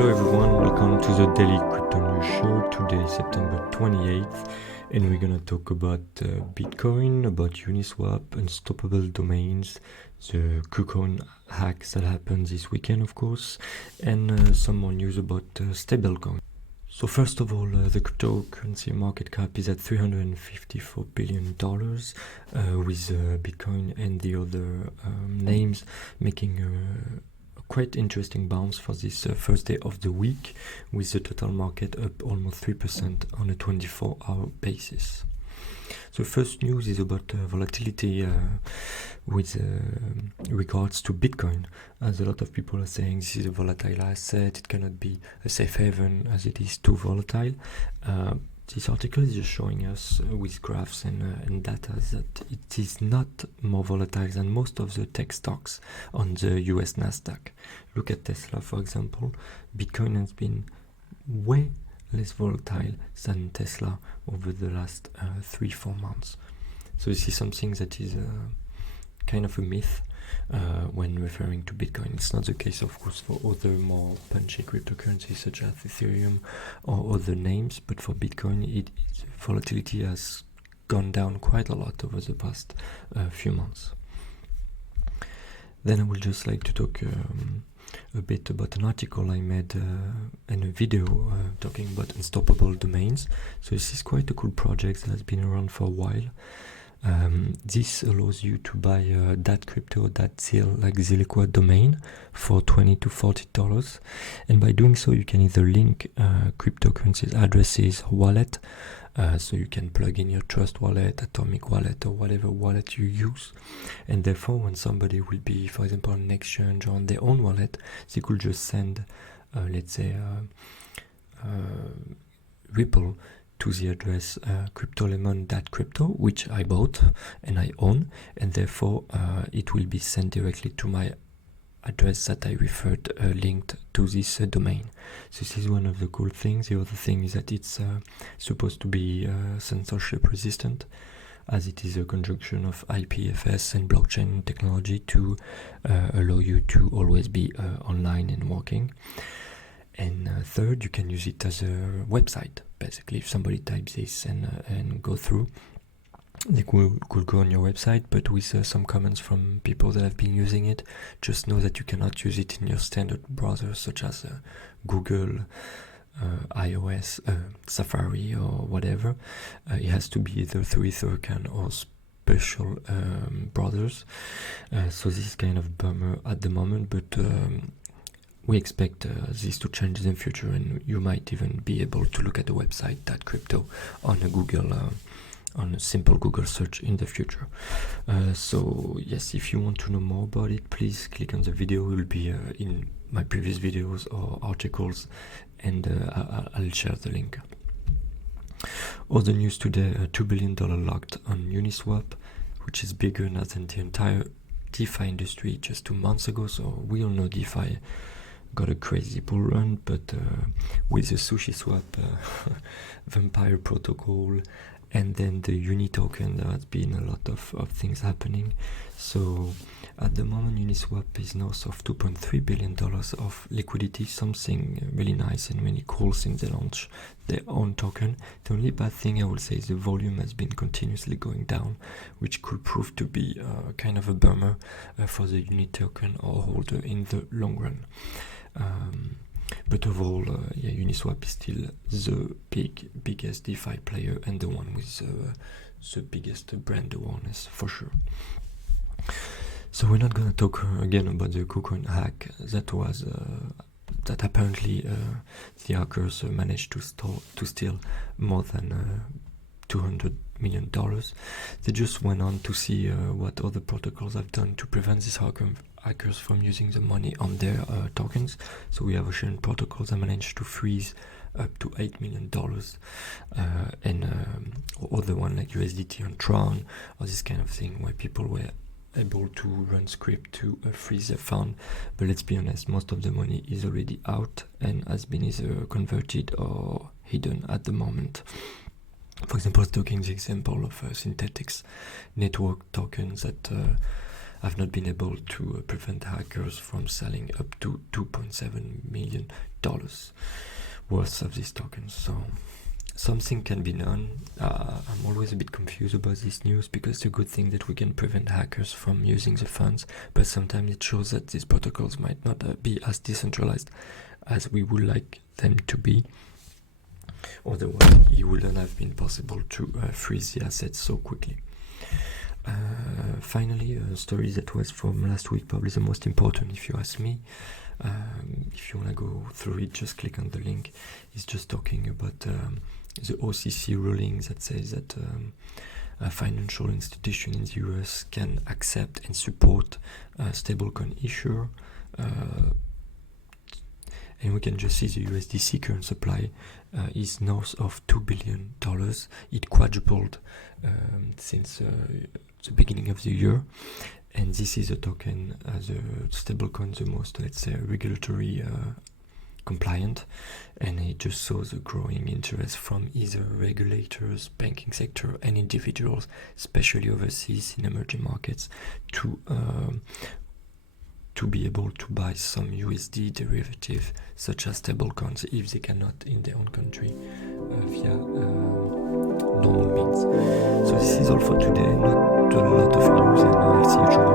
Hello everyone, welcome to the Daily Crypto News Show. Today is September 28th and we're gonna talk about Bitcoin, about Uniswap, unstoppable domains, the KuCoin hack that happened this weekend of course, and some more news about stablecoin. So first of all, the cryptocurrency market cap is at $354 billion, with Bitcoin and the other names making a quite interesting bounce for this first day of the week, with the total market up almost 3% on a 24-hour basis. So first news is about volatility with regards to Bitcoin, as a lot of people are saying this is a volatile asset, it cannot be a safe haven as it is too volatile. This article is just showing us with graphs and data that it is not more volatile than most of the tech stocks on the US Nasdaq. Look at Tesla, for example. Bitcoin has been way less volatile than Tesla over the last 3-4 months. So this is something that is kind of a myth when referring to Bitcoin. It's not the case, of course, for other more punchy cryptocurrencies such as Ethereum or other names, but for Bitcoin, volatility has gone down quite a lot over the past few months. Then I would just like to talk a bit about an article I made and a video talking about unstoppable domains. So this is quite a cool project that has been around for a while. This allows you to buy .crypto, .zil, like Ziliqua domain for $20 to $40, and by doing so you can either link cryptocurrencies addresses wallet, so you can plug in your Trust wallet, Atomic wallet, or whatever wallet you use, and therefore when somebody will be, for example, on an exchange or on their own wallet, they could just send let's say Ripple to the address cryptolemon.crypto, which I bought and I own, and therefore it will be sent directly to my address that I referred linked to this domain. So this is one of the cool things. The other thing is that it's supposed to be censorship resistant, as it is a conjunction of IPFS and blockchain technology to allow you to always be online and working. And third, you can use it as a website. Basically, if somebody types this and go through, they could go on your website, but with some comments from people that have been using it. Just know that you cannot use it in your standard browser, such as Google, iOS, Safari, or whatever. It has to be either through Ethercan or special browsers. So this is kind of a bummer at the moment, but we expect this to change in the future, and you might even be able to look at the website .crypto on a Google, on a simple Google search in the future. So yes, if you want to know more about it, please click on the video. It will be in my previous videos or articles, and I'll share the link. Other news today: $2 billion locked on Uniswap, which is bigger now than the entire DeFi industry just 2 months ago. So we all know DeFi got a crazy bull run, but with the SushiSwap Vampire protocol and then the Uni token, there has been a lot of things happening. So at the moment, Uniswap is north of $2.3 billion of liquidity, something really nice and really cool since they launched their own token. The only bad thing I would say is the volume has been continuously going down, which could prove to be kind of a bummer for the Uni token or holder in the long run. But overall, yeah, Uniswap is still the biggest DeFi player and the one with the biggest brand awareness for sure. So we're not gonna talk again about the KuCoin hack that was that apparently the hackers managed to steal more than $200 million. They just went on to see what other protocols have done to prevent these hackers from using the money on their tokens. So we have Ocean protocols that managed to freeze up to $8 million, and other one like USDT on Tron, or this kind of thing where people were able to run script to freeze their fund. But let's be honest, most of the money is already out and has been either converted or hidden at the moment. For example, taking the example of Synthetix network tokens that have not been able to prevent hackers from selling up to $2.7 million worth of these tokens. So something can be done. I'm always a bit confused about this news, because it's a good thing that we can prevent hackers from using the funds, but sometimes it shows that these protocols might not be as decentralized as we would like them to be. Otherwise, it wouldn't have been possible to freeze the assets so quickly. Finally, a story that was from last week, probably the most important if you ask me. If you want to go through it, just click on the link. It's just talking about the OCC ruling that says that a financial institution in the US can accept and support a stablecoin issuer, and we can just see the USDC current supply is north of $2 billion. It quadrupled since the beginning of the year, and this is a token, the stablecoin, the most, let's say, regulatory compliant, and it just shows a growing interest from either regulators, banking sector, and individuals, especially overseas in emerging markets, to be able to buy some USD derivative such as stablecoins if they cannot in their own country via normal means. So this is all for today. Not a lot of news, and I'll see you tomorrow.